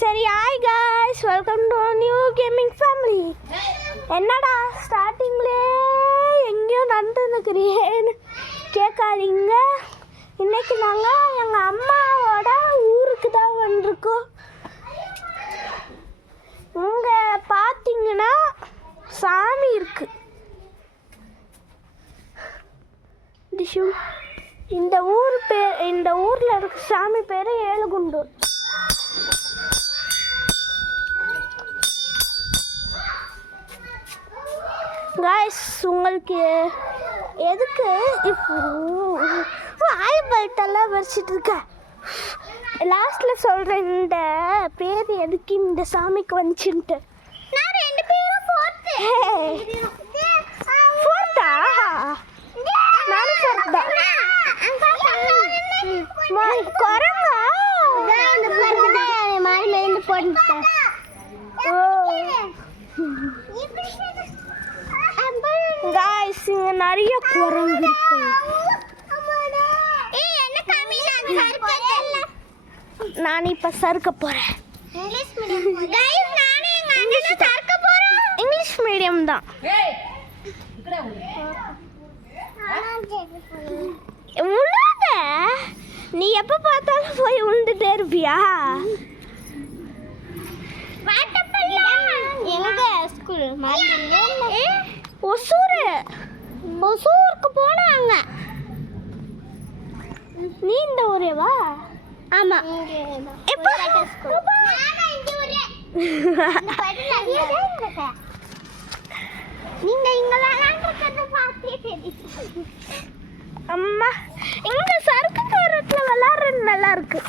சரி hi guys, welcome to new gaming family. என்னடா ஸ்டார்டிங்லே எங்கேயோ நடந்துருக்கிறீன்னு கேட்காதீங்க. இன்னைக்கு நாங்கள் எங்கள் அம்மாவோட ஊருக்கு தான் வந்திருக்கோம். இங்கே பார்த்தீங்கன்னா சாமி இருக்கு. இந்த ஊரில் இருக்க சாமி பேர் ஏழுகுண்டூர். காய்ஸ், உங்களுக்கு எதுக்கு இப்போ ஆயில்பல்ட்டெல்லாம் வச்சுட்டு இருக்க? லாஸ்ட்டில் சொல்கிறேன் இந்த பேர் எதுக்கு இந்த சாமிக்கு வந்துச்சுன்ட்டு. நான் 2 பேரும் ஃபோர்த்தா? நானும் ஃபோர்த் தான். குரங்கா மாடிலேருந்து போட்டுட்டேன். காய்ஸ், இங்கே நிறைய குரங்கு இருக்கு. நான் இப்போ சறுக்க போகிறேன். இங்கிலீஷ் மீடியம் தான். உழுத நீ எப்போ பார்த்தாலும் போய் உழுந்துட்டே இருப்பியா? ஒசூருக்கு போனாங்க. நீ இந்த ஊரேவா? ஆமா. நீங்க இங்க விளையாண்டுறது பார்த்தே தெரியும். அம்மா, இங்க சறுக்கு மரத்துல விளையாடுறது நல்லா இருக்கு.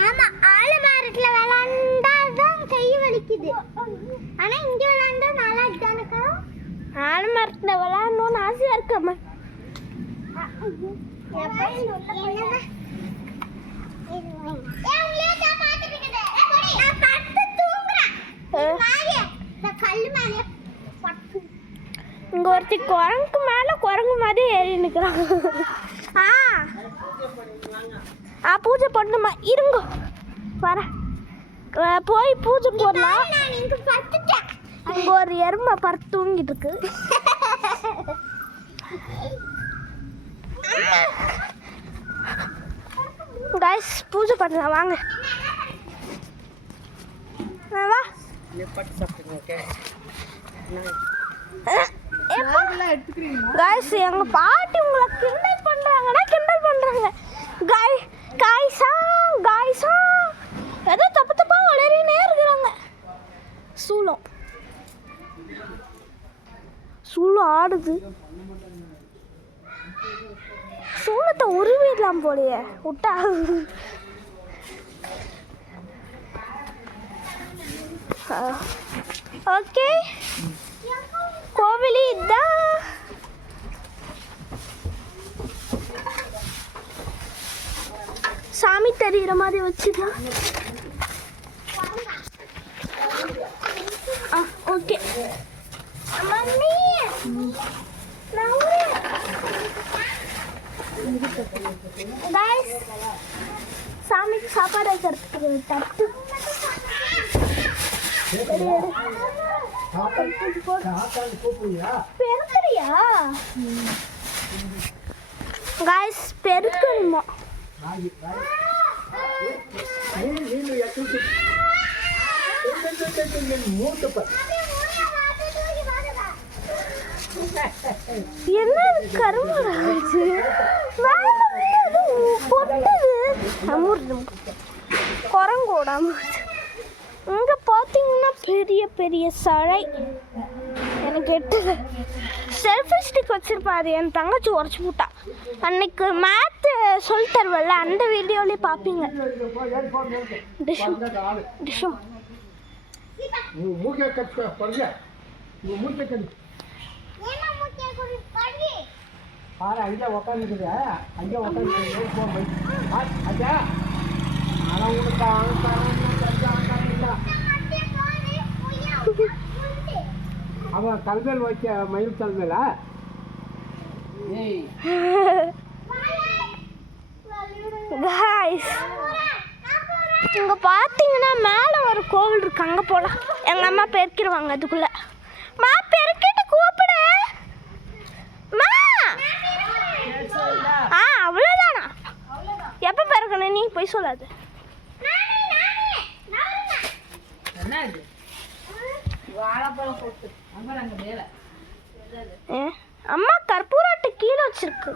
ஆமா, ஆலமரத்துல விளையாண்டாதான் கை வலிக்குது. ஆனா இங்க விளையாண்டா நல்லா இருக்கானுக்கா. ஆலமரத்துல விளையாடணும்னு ஆசையா இருக்கம்மா. இங்க ஒருத்தி குரங்கு மேல குரங்கு மாதிரி ஏறி நிக்கிறாங்க. பூஜை பண்ணணுமா? இருங்க வர போய் பூஜை போடலாம். அங்க ஒரு எருமை படுத்து தூங்கிட்டு இருக்கு. गाइस, पूजा பண்ணலாம் வாங்க. வா. ये पट सकते हैं क्या? நாங்கலாம் எடுத்துக்கிறீங்க. गाइस, எங்க பாட்டி உங்களை கிண்டல் பண்றாங்க. गाइस ஏதோ தப்பு வளரினே இருக்காங்க. சூளம் ஆடுது. சூளத்தை உருவிடலாம் போலையே விட்டா. ஓகே, கோவில் இதான். சாமி தெரிகிற மாதிரி வச்சுக்கலாம். ஓகே गाइस, சாமிக்கு சாப்பாடு வைக்கிறதுக்கு தட்டு பெருக்கிறியா? गाइस, பெருக்கணுமா? என்ன கருமாச்சு குரங்கோடாம. இங்க பார்த்தீங்கன்னா பெரிய பெரிய சழை. எனக்கு எட்டுது. செல்ஃபி ஸ்டிக் வச்சிருப்பாரு என் தங்கச்சி உடச்சி போட்டா. அன்னைக்கு மேத்து சொல்லி தருவல்ல, அந்த வீடியோலயே பார்ப்பீங்க. டிஷம் அங்கே உக்காந்துக்குது. அங்கே உக்காந்து அஜா ஆனால் உனக்கு அவன் கல்வேல் வச்ச மயில் கல்வேலா? गाइस, இங்கே பார்த்தீங்கன்னா மேலே ஒரு கோவில் இருக்கு, அங்கே போகலாம். எங்கள் அம்மா பெருக்கிடுவாங்க அதுக்குள்ளே. மா பெருக்கிட்டு கூப்பிடு மா. அவ்வளோதானா? எப்போ பெருக்கணும் நீ போய் சொல்லாது. அம்மா கற்பூராட்டு கீழே வச்சிருக்கு.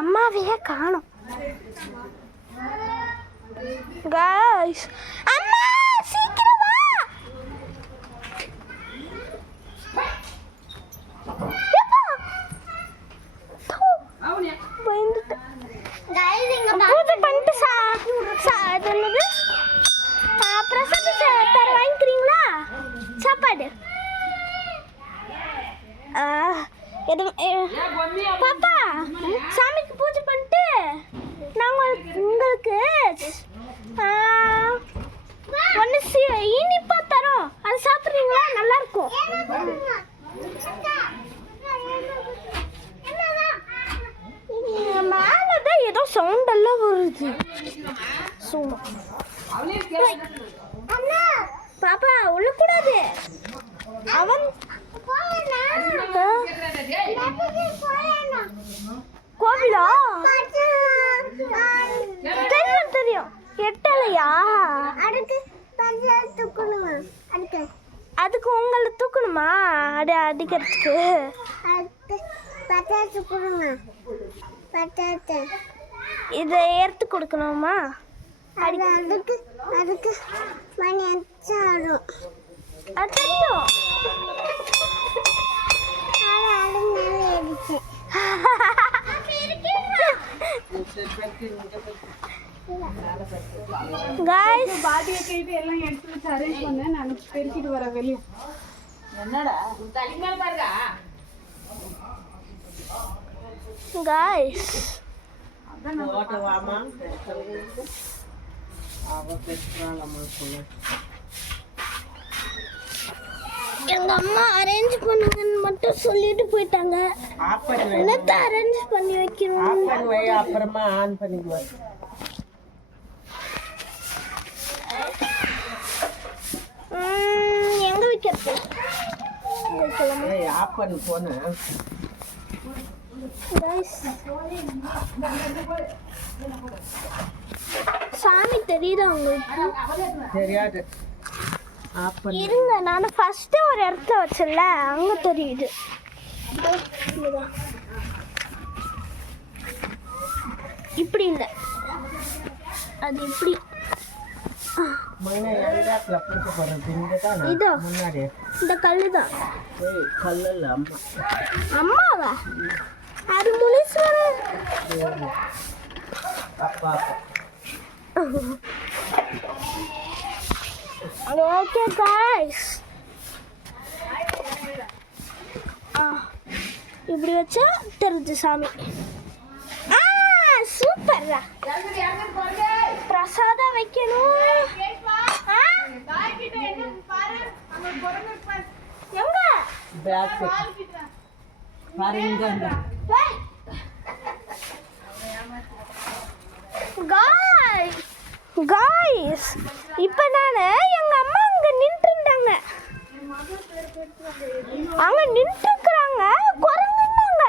அம்மாவையே காணோம். गाइस அம்மா சீக்கிரம் வா. பூஜை பண்ணிட்டு என்னது பிரசாதம் தர வாங்கிக்கிறீங்களா? சாப்பாடு பாப்பா சாமிக்கு பூஜை பண்ணிட்டு நாங்கள் உங்களுக்கு ஒன்று இனிப்பா தரோம், அது சாப்பிட்றீங்களா? நல்லா இருக்கும். மேலதான் ஏதோ சவுண்ட் எல்லாம் வருது. பாப்பா உள்ளக்கூடாது. அவன் கோவிலா தெரியும் தெரியும். எட்டலையா? அதுக்கு உங்களை தூக்கணுமா? அடிக்கிறதுக்கு இதை எடுத்து கொடுக்கணுமா? அதுக்கு மணி அடிச்சாடும். அது தெரியும். गाइस பாடிய கேட்டு எல்லாம் எடுத்து வச்சு அரேஞ்ச் பண்ணேன். நான் பெருக்கிட்டு வரேன் வெளிய. என்னடா தள்ளி மேல பாருங்க. गाइस போட வாமா அவ பெற்றலாமா சொல்ல. எங்க அம்மா அரேஞ்ச் பண்ணுங்கன்னு மட்டும் சொல்லிட்டு போயிட்டாங்க. என்னத்த அரேஞ்ச் பண்ணி வைக்கணும்? ஆஃப் பண்ணி வை, அப்புறமா ஆன் பண்ணிக்குவா. எங்க வைக்கிறது? ஏய் ஆஃப் பண்ணி போனா गाइस சாமி தெரியுதா உங்களுக்கு? தெரியாது. இருங்க, நான் ஃபர்ஸ்ட் ஒரு இடத்துல வச்சல அங்க தெரியுது. இப்படி இல்லை, அது இப்படி. இதோ இந்த கல்லு தான். அம்மாவா? அது முனீஸ்வரன். ஓகே गाइस, இப்படி வச்சா தெரிஞ்சு சாமி. சூப்பர். பிரசாதம் வைக்கணும். எங்க गाइस இப்போ நான் எங்க அம்மா அங்க நின்றுட்டாங்க. அங்க நின்றுக்குறாங்க. குரங்குன்னாங்க.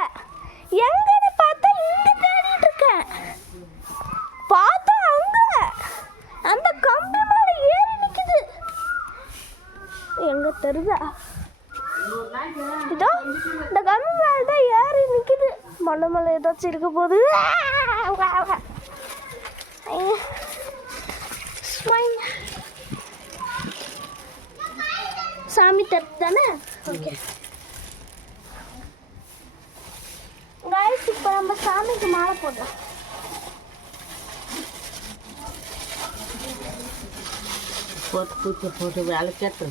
எங்கன்னு பார்த்தா இங்க தேடிட்டு இருக்கேன். பார்த்தா அங்க அந்த கம்பி மேல ஏறி நிக்குது. எங்க தெரியுதா? இதோ இந்த கம்பி மேல தான் ஏறி நிக்குது. மண்ணு மேல ஏதாச்சும் இருக்க போகுது. சாமி தட்டு தானே? ஓகே गाइस, இப்போ நம்ம சாமிக்கு மாலை போடலாம். போட்டு வேலை கேட்டு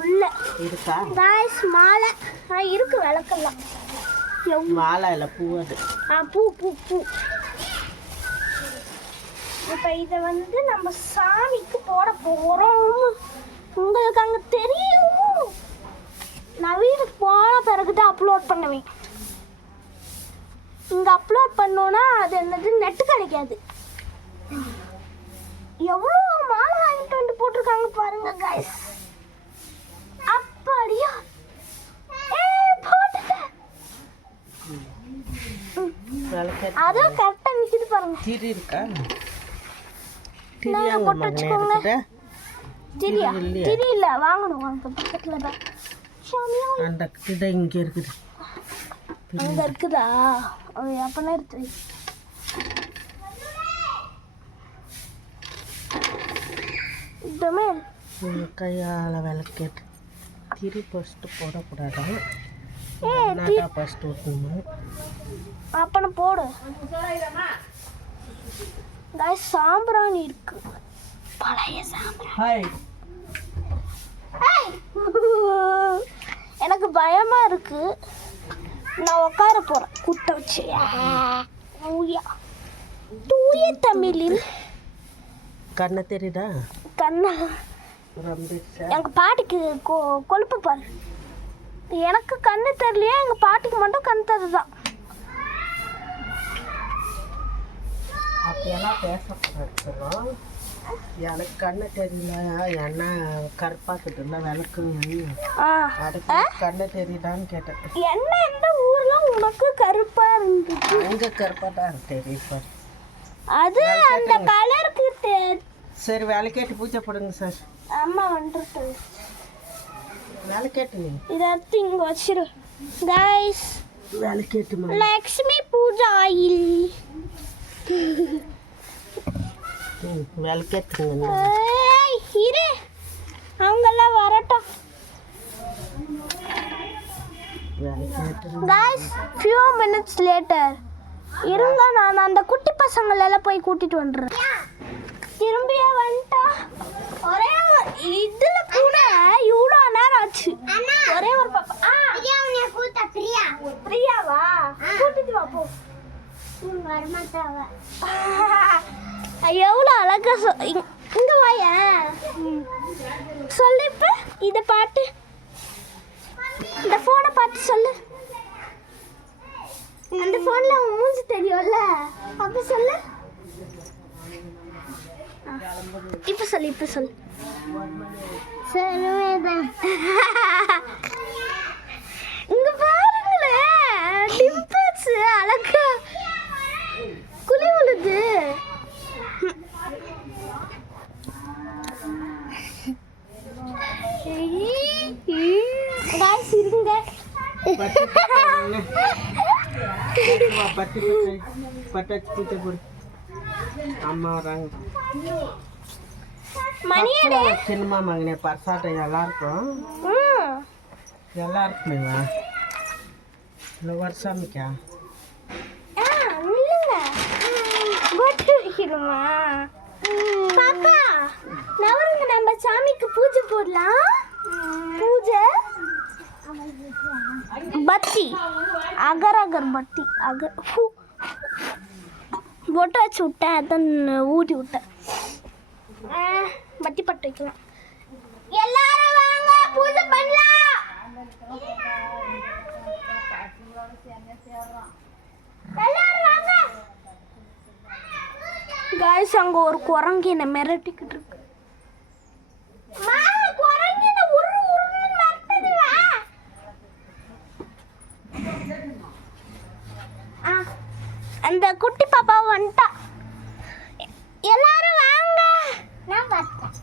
உள்ள இருக்கா गाइस? மாலை இருக்கு, விளக்கலாம். மாலை இல்லை, பூ. அது பூ பூ பூ. இப்போ இதை வந்து நம்ம சாமிக்கு போட போகிறோம். உங்களுக்கு அங்கே தெரியும். நவீனுக்கு போன பிறகு தான் அப்லோட் பண்ணுவேன். இங்கே அப்லோட் பண்ணோன்னா அது என்னது நெட்டு கிடைக்காது. எவ்வளோ மாலை வாங்கிட்டு வந்து போட்டிருக்காங்க பாருங்க கைஸ். அப்படியா போட்டுட்டேன். அதுவும் கரெக்டாக நிற்கிது பாருங்க. திரி இருக்கா? போட்டு வச்சுக்கோங்க. திரியா? திரி இல்லை, வாங்கணும். வாங்க பக்கத்தில் தான் அந்த கிட்ட இங்கே இருக்குது. அங்கே இருக்குதா? அப்பனா எடுத்து கையால் விளக்கேட்டு திரி ஃபஸ்ட்டு போடக்கூடாது. ஃபஸ்ட்டு ஊற்றணும். அப்பனை போடு. சாம்பிராணி இருக்கு, பழைய சாம்பிராணி. எனக்கு பயமா இருக்கு. நான் உட்கார போறேன் குட்ட வச்சு. தூய தமிழில் கண்ணை தெரியுதா? கண்ணா எங்க பாட்டிக்கு கொழுப்பு பாரு. எனக்கு கண்ணு தெரியலையே, எங்க பாட்டிக்கு மட்டும் கண் தெரியுதான். அப்படியெல்லாம் பேசக்கூடாது. எனக்கு கண்ணு தெரியல, என்ன கருப்பாக்குதுல்ல விளக்குங்க. அதுக்கு கண்ணு தெரியுதான்னு கேட்டேன். என்ன இந்த ஊர்ல உனக்கு கருப்பா இருந்துச்சு? அங்க கருப்பா தான் தெரியும். அது அந்த கலருக்கு. சரி விளக்கேட்டு பூஜை போடுங்க சார். அம்மா வந்துட்டு விளக்கேட்டு நீ இதை எடுத்து இங்கே வச்சிரு கைஸ். விளக்கேட்டு லக்ஷ்மி பூஜா ஆயில் விளக்கேட்டுங்க. இரு, அவங்கெல்லாம் வரட்டும். Guys few minutes later. இருங்க, நான் அந்த குட்டி பசங்களெல்லாம் போய் கூட்டிட்டு வந்துடுறேன். திரும்பியா வந்துட்டா? ஒரே இதுல கூட இவ்வளோ நேரம் ஆச்சு. ஒரே ஒரு பாப்பா. பிரியாவா? கூட்டிட்டு வா போ. எவ்வளோ அழகா இங்க வாய சொல்லு. இப்ப இதை பாட்டு, இந்த போனை பார்த்து சொல்லு. அந்த போன்ல மூஞ்சி தெரியும்ல, அப்ப சொல்லு. இப்ப சொல்லு, இப்ப சொல்லு. இங்க பாருங்களேன், டிம்பிள்ஸ் அழகா குளி விழுது. இருங்க, பட்டாச்சு பூஜை போடு. அம்மா வராங்க. மணியடே சின்னமா மகனே பர்சாட்டம் எல்லாருக்கும் எல்லாருக்குமேவா? இல்லை வருஷாமிக்கா? போட்டு வைக்கணுமா? பாப்பா நவருங்க, நம்ம சாமிக்கு பூஜை போடலாம். பூஜை பத்தி அகர் அகர் பத்தி பொட்டு வச்சு விட்டேன், அதான் ஊட்டி விட்டேன். பத்தி பட்டு வைக்கலாம். எல்லாரும் வாங்க பூஜை பண்ணலாம். எல்லாரும் வாங்க. गाइस அங்க ஒரு குரங்கு என்ன மிரட்டிக்கிட்டு இருக்கு. மாமா குரங்கு என்ன உரு உருன்னு மிரட்டுது. அந்த குட்டி பாப்பா வந்துட்டா. எல்லாரும் வாங்க. நான் வரேன்.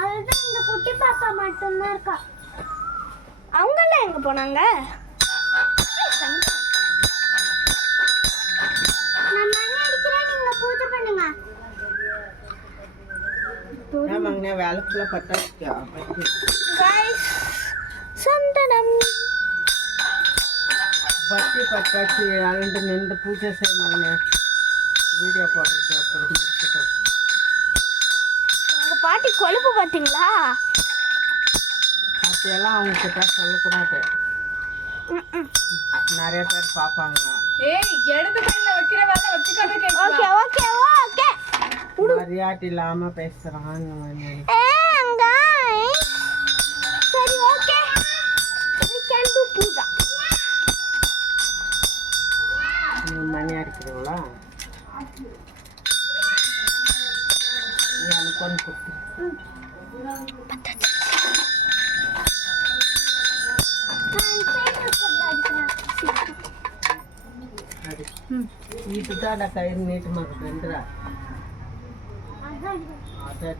அதுதான் இந்த குட்டி பாப்பா மட்டும் தான் இருக்கா. அவங்கெல்லாம் எங்க போனாங்க? நான் மணி அடிக்கிறேன், நீங்க பூஜை பண்ணுங்க. ஆமாங்கண்ணா, விளக்குல பட்டாச்சு. गाइस சந்தனம் பட்டி பட்டாச்சு. அண்டு நின்று பூஜை செய்வாங்கண்ணே. வீடியோ போடுறது அப்புறம் இருக்கட்டும். உங்க பாட்டி கொழுப்பு பார்த்தீங்களா? அப்படியெல்லாம் அவங்க கிட்ட சொல்லக்கூடாது. நிறைய பேர் பார்ப்பாங்க. Okay okay okay. மரியாதை இல்லாம பேசுறாங்க. சரி ஓகே. பார்க்குறீங்களா? எனக்கு ஒன்று கொடுத்து வீட்டுதான் கயிறு நீட்டமாக இருக்குன்றா அதை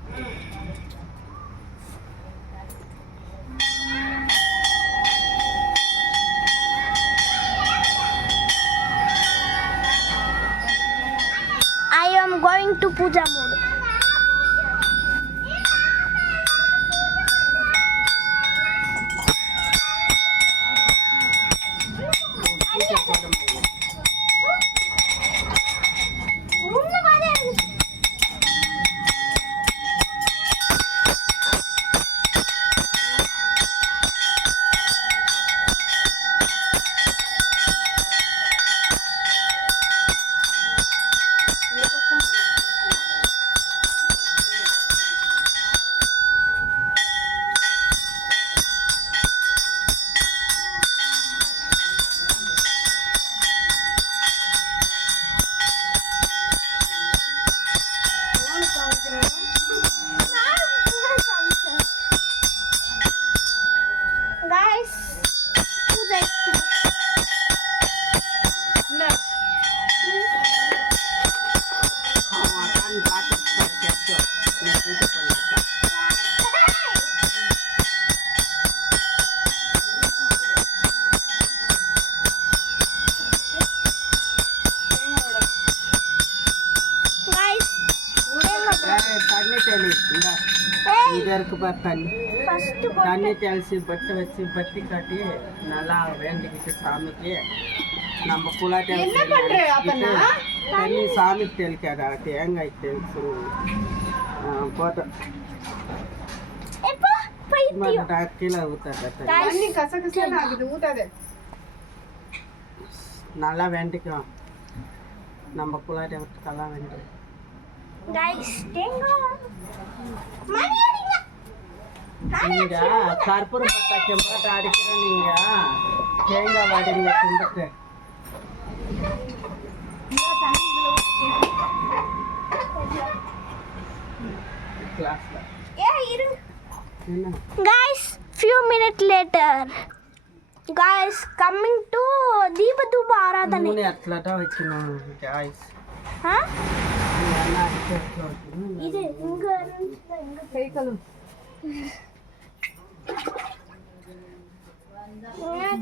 I am going to puja mode. Guys, puja is தண்ணி தெளிச்சுங்க இதற்கு தண்ணி தண்ணி தெளிச்சு பட்டு வச்சு பத்தி காட்டி நல்லா வேண்டிக்கிட்டு சாமிக்கு நம்ம குலாட்டி தண்ணி சாமிக்கு தெளிக்காத தேங்காய் தெளிச்சு போட்டோம் கீழே ஊத்தாத நல்லா வேண்டிக்கும் நம்ம குலாட்டி விட்டுக்கெல்லாம் வேண்டி guys, நீங்க கற்பூரம் பட்டாக்கம் போட்டு அடிக்கிற நீங்க தேங்காய் வாடிங்க கும்பிட்டு கிளாஸ்ல guys, few minutes later, guys, coming to Deepadooba Aradhane. மூணு இடத்துல தான் வைக்கணும் guys. Huh? இது இங்க கை கழுவு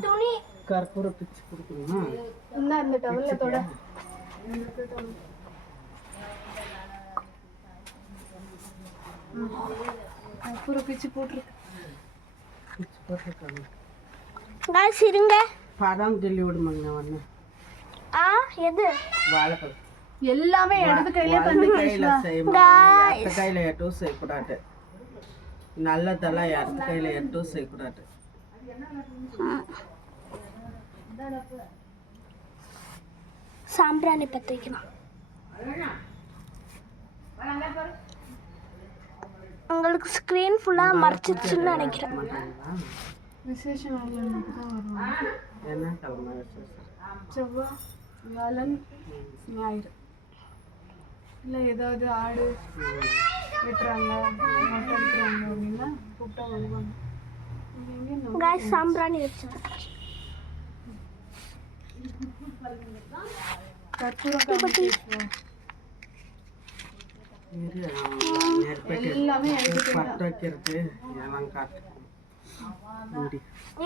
துணி கற்பூரம் பிச்சு கொடுக்கணுமா இந்த டவல்ல தொட கற்பூரம் பிச்சு போட்டுருக்கு guys இருங்க பழம் கிள்ளி விடுமாங்க ஒன்று எது வாழைப்பழம் எல்லாமே இடது கையிலே பண்ணி கையில செய்ய கையில எட்டும் செய்யக்கூடாது நல்லதெல்லாம் இடது கையில எட்டும் செய்யக்கூடாது சாம்பிராணி பற்ற வைக்கணும் உங்களுக்கு ஸ்க்ரீன் ஃபுல்லாக மறைச்சிச்சுன்னு நினைக்கிறேன் விசேஷம் நாளைக்கு தான் வருவாங்க என்ன கிழமை விசேஷம் செவ்வாய் வியாழன் ஞாயிறு இல்லை ஏதாவது ஆடு வெட்டுறாங்க மொட்டை அடிக்கிறாங்க அப்படின்னா கூப்பிட்டா வருவாங்க guys சாம்பிராணி வச்சேன் கற்பூரம் எல்லாமே பட்டு வைக்கிறது எல்லாம் காட்டு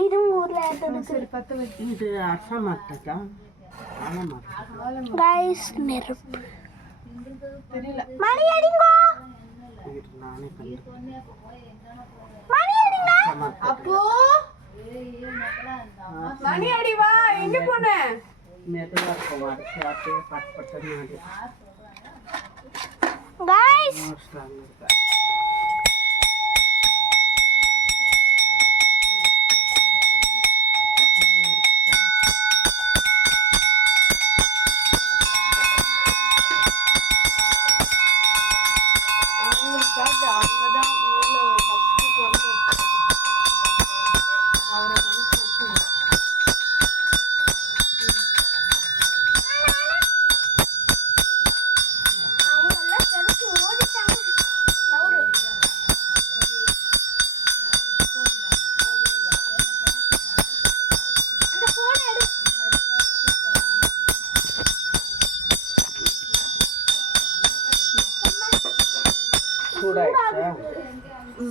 இது ஊர்ல ஏதாவது சரி பத்து வச்சு இது அரச மாட்டா guys நெருப்பு தெரியல மணி அடிங்கோ நானே மணி அடிங்க அப்போ மணி அடி வா எங்க போன மெதுவா இருக்கும் அடிச்சு அப்படியே பட்டு பட்டு நாடி guys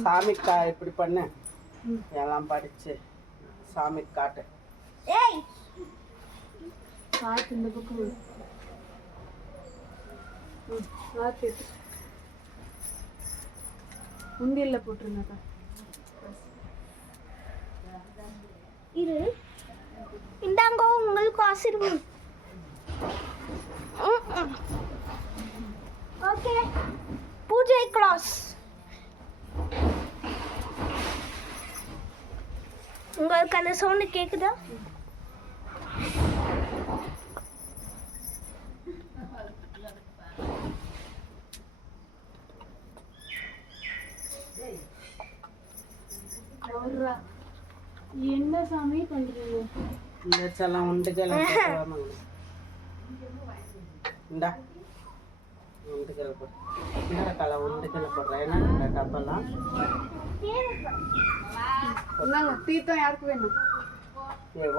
சாமிக்கா இப்படி பண்ணு எல்லாம் படிச்சு சாமி காட்டு. ஏய் காத்து இந்த பக்கம் விடு. காத்து உண்டியல்ல போட்டுருங்கக்கா. இரு, இந்தாங்க உங்களுக்கு ஆசீர்வாதம். ஓகே, பூஜை கிளாஸ். உங்களுக்கு அந்த சவுண்டு கேக்குதா? என்ன சாமி பண்றீங்க? இந்த செல்லாம் உண்டுகளை இந்தா உண்டுகளை போடு. இந்த கலை உண்டுகளை போடுறேன். என்ன டப்பெல்லாம் என்னங்க தீர்த்தம் யாருக்கு வேணும்?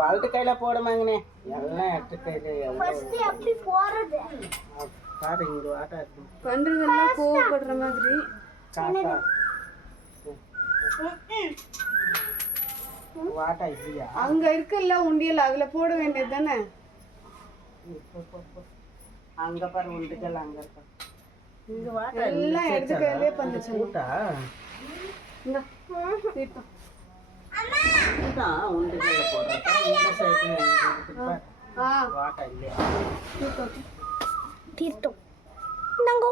வலது கையில போடுமாங்கண்ணே. எல்லாம் எட்டு கையில ஃபர்ஸ்ட் அப்படி போறது. பாரு இங்க வாட்டா இருக்கு. பண்றதெல்லாம் கோவப்படுற மாதிரி. காசா வாட்டா இல்லையா? அங்க இருக்குல்ல உண்டியல், அதுல போட வேண்டியது தானே. அங்க பாரு உண்டுகள் அங்க இருக்க. இங்க வாட்டா எல்லாம் எடுத்து கையிலே பண்ணுச்சு. கூட்டா இந்த தீர்த்தம் இதான் உண்டுகள் போடுறேன். இந்த சைடுல வாட்டா இல்லையா? தீர்த்தம் தீர்த்தம் இந்தாங்க.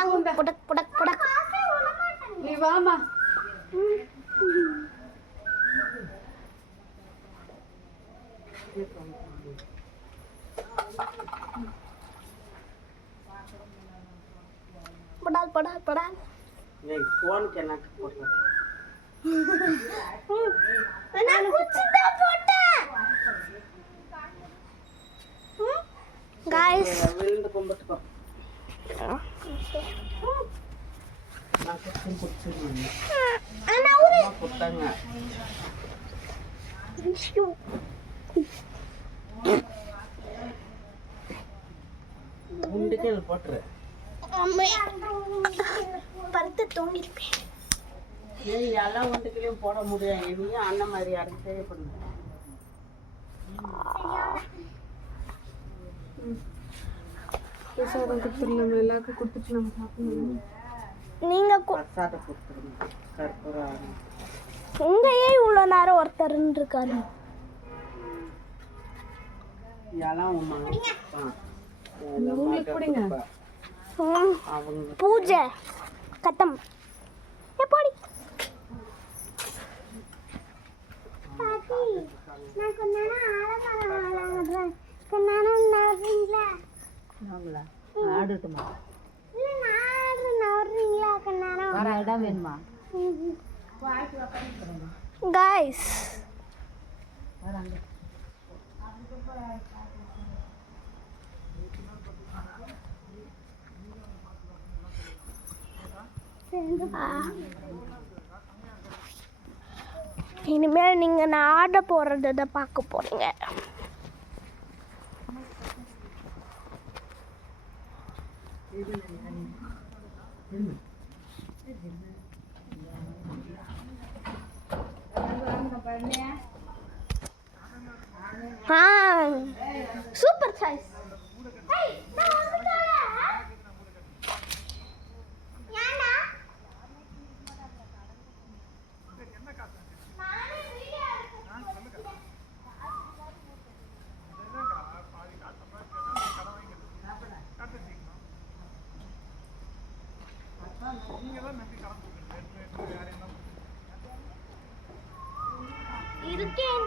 அப்போ புடக் புடக் புடக். நீ வாமா. படால் படால் படால். ஏய் ஃபோனுக்கு என்ன போடுற? நான் குச்சி தான் போட்டேன். गाइस விழுந்து கும்பிட்டுக்கோ. நான் குடிச்சிருந்தேன். انا اوري குட்டாங்க. உண்டுகள் போட்டுரு. அம்மா படுத்து தூங்கிருப்பேன். ஏய் எல்லாம் உண்டுகளையும் போட முடியாது. நீயும் அண்ணன் மாதிரி யாருக்கு தேவைப்படுது? பிரசாதம் கொடுத்துடலாம், எல்லாருக்கும் கொடுத்துட்டு நம்ம சாப்பிடணும். நீங்க பிரசாதம் கொடுத்துருங்க. கற்பூரம் உங்கயே இவ்வளவு நேரம் ஒருத்தர் இருக்காரு. எல்லாம் அவங்க பூஜை கத்தம் எப்படி ஆடுட்டுமா வேணுமா? गाइस இனிமேல் நீங்க நான் ஆர்டர் போடுறத பார்க்க போறீங்க. Super size. இருக்கேன்.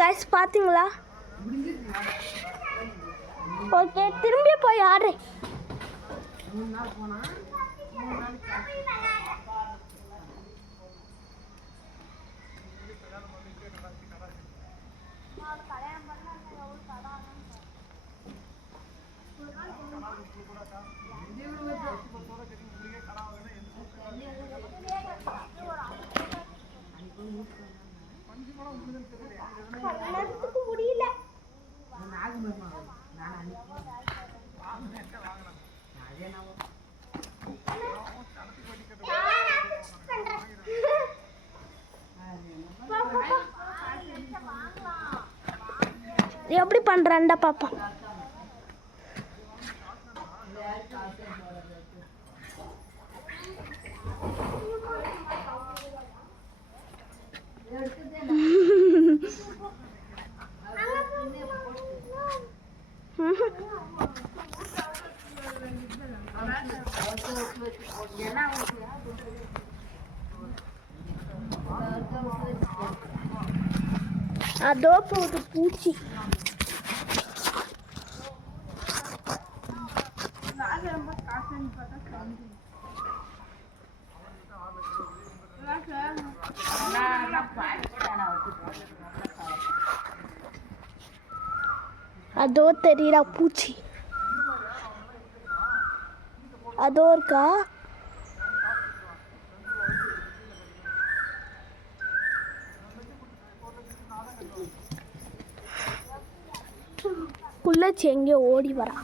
गाइस பாத்தீங்களா? ஓகே, திரும்பி போய் ஆடுறேன். 3 நாள் போனா 3 நாளைக்கு முடியல. எப்படி பண்றான்டா பாப்பா. அதோ போகுது பூச்சி. அதோ தெரியுதா பூச்சி, அதோ இருக்கா. புள்ளச்சி எங்கேயோ ஓடி வரா.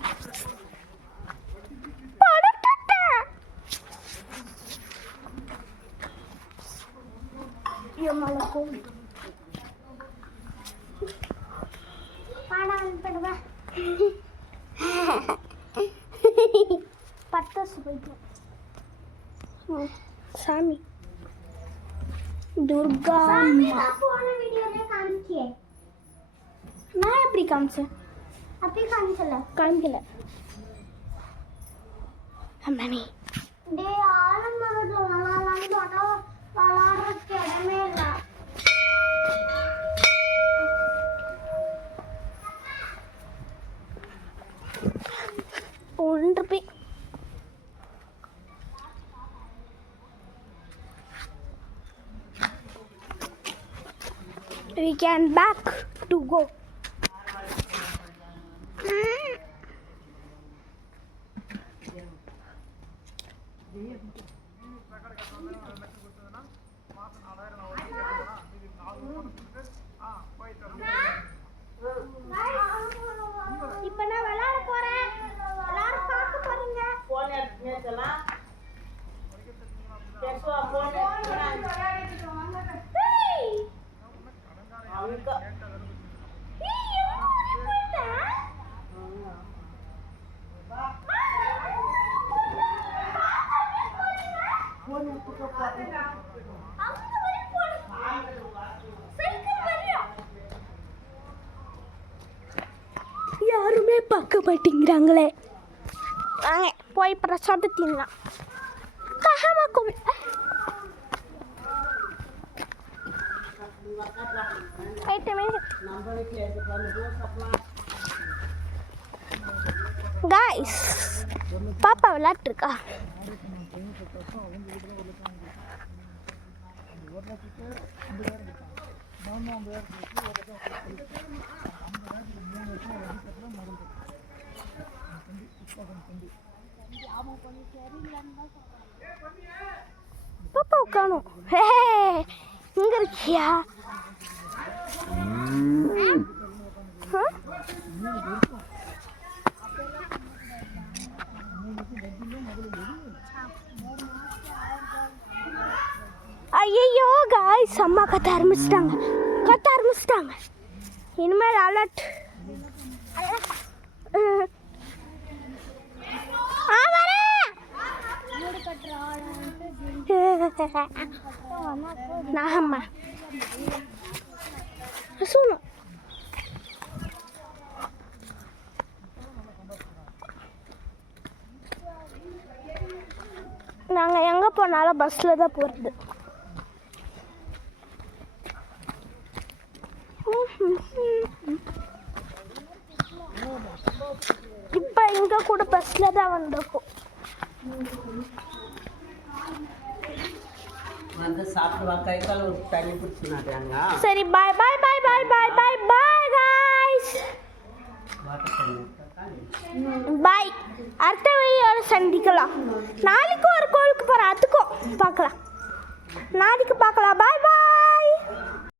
பட்டாசு போயிட்டு சாமி துர்கா. நான் எப்படி காமிச்சேன்? அப்படி காமிக்கல. அம்மானி டேய் ஆலமரத்துல விளையாடலாம்னு பார்த்தா விளையாடுறதுக்கு இடமே இல்லை. ஒன்று போய் we can back to go. இப்ப நான் விளையாட போறேன். எல்லாரும் பார்க்க போறீங்க. போன் எடுத்துக்கலாம். கேஷுவா போன் எடுத்துக்கலாம். ஹேய் அவனுக்கு ஏய் ஓடி போடா. போன் எடுத்துக்கோ. அவங்க வரை போடு. சைக்கிள் வரியா? யாருமே பார்க்க மாட்டேங்கிறாங்களே. வாங்க போய் பிரசாதம் தின்னலாம். கஹாமா கோவில் காய்ஸ், பாப்பா விளையாட்டு இருக்கா? பாப்பா காணோம். இங்க இருக்கியா? ஐயோ காய்ஸ், அம்மா கத்த ஆரம்பிச்சிட்டாங்க. இனிமேல் அலர்ட். நாகம்மா சும்மா நாங்கள் எங்கே போனாலும் பஸ்ஸில் தான் போகிறது. இப்போ இங்கே கூட பஸ்ஸில் தான் வந்திருக்கோம். வந்து சாப்பிடுவா, கை கால் ஒரு தண்ணி பிடிச்சினாங்க. சரி பாய் பாய் பாய் பாய் பாய் பாய் பாய் காய்ஸ். பாய். அடுத்த வீடியோல சந்திக்கலாம். நாளைக்கு ஒரு கோளுக்கு போகிறேன், அதுக்கும் பார்க்கலாம். நாளைக்கு பார்க்கலாம். பாய் பாய்.